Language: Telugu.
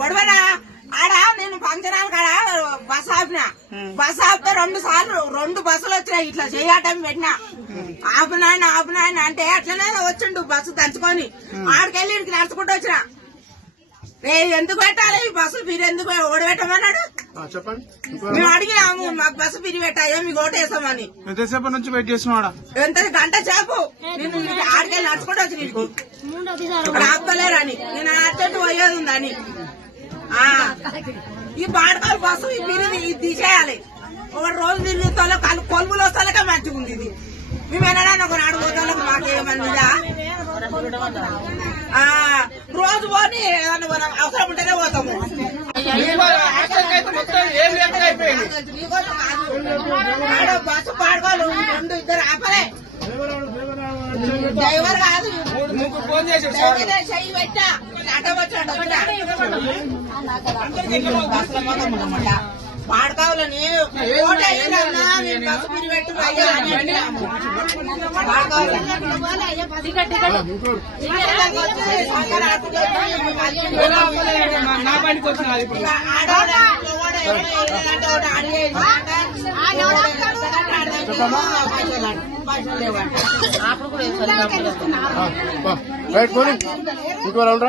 గొడవనా ఆడ నేను ఫంక్షన్ హాల్ కాడ బస్ ఆపిన. బస్ ఆపితే 2 సార్లు 2 బస్సులు వచ్చినాయి. ఇట్లా చేయటం పెట్టినా ఆపునాయన అంటే అట్లనే వచ్చిండు బస్సు దంచుకొని. ఆడికెళ్ళి ఇక్కడికి నడుచుకుంటూ వచ్చిన. ఎందుకు పెట్టాలి ఈ బస్సు? మీరు ఎందుకు ఓడబెట్టమన్నాడు? మేము అడిగినాము మాకు బస్సు పిరి పెట్టాయో మీకు ఓటేస్తామని. ఎంతసేపు నుంచి వెయిట్ చేస్తున్నాడా? ఎంత గంట సేపు నేను ఆడికెళ్ళి నడుచుకుంటూ వచ్చి ఇక్కడ ఆపలేరని నేను అర్జెంట్ పోయేది ఉందని. ఈ బాడకాలు బస్సు ఈ పిరి తీసేయాలి. ఒక రోజు తిరిగి కొలుపులు వస్తాలకే మంచిగా ఉంది. ఇది మేము ఎన్నడానికి ఒక నాడు పోతాలకు మాకేమన్నా రోజు పోని ఏదన్నా మనం అవసరం ఉంటేనే పోతాము. బస్సు పాడుకోవాలి 2 ఇద్దరు ఆపలే. డ్రైవర్ కాదు చెయ్యి పెట్టా అట వచ్చాడు పాడకావాలని బస్సు పిరి పెట్టు అప్పుడు కూడా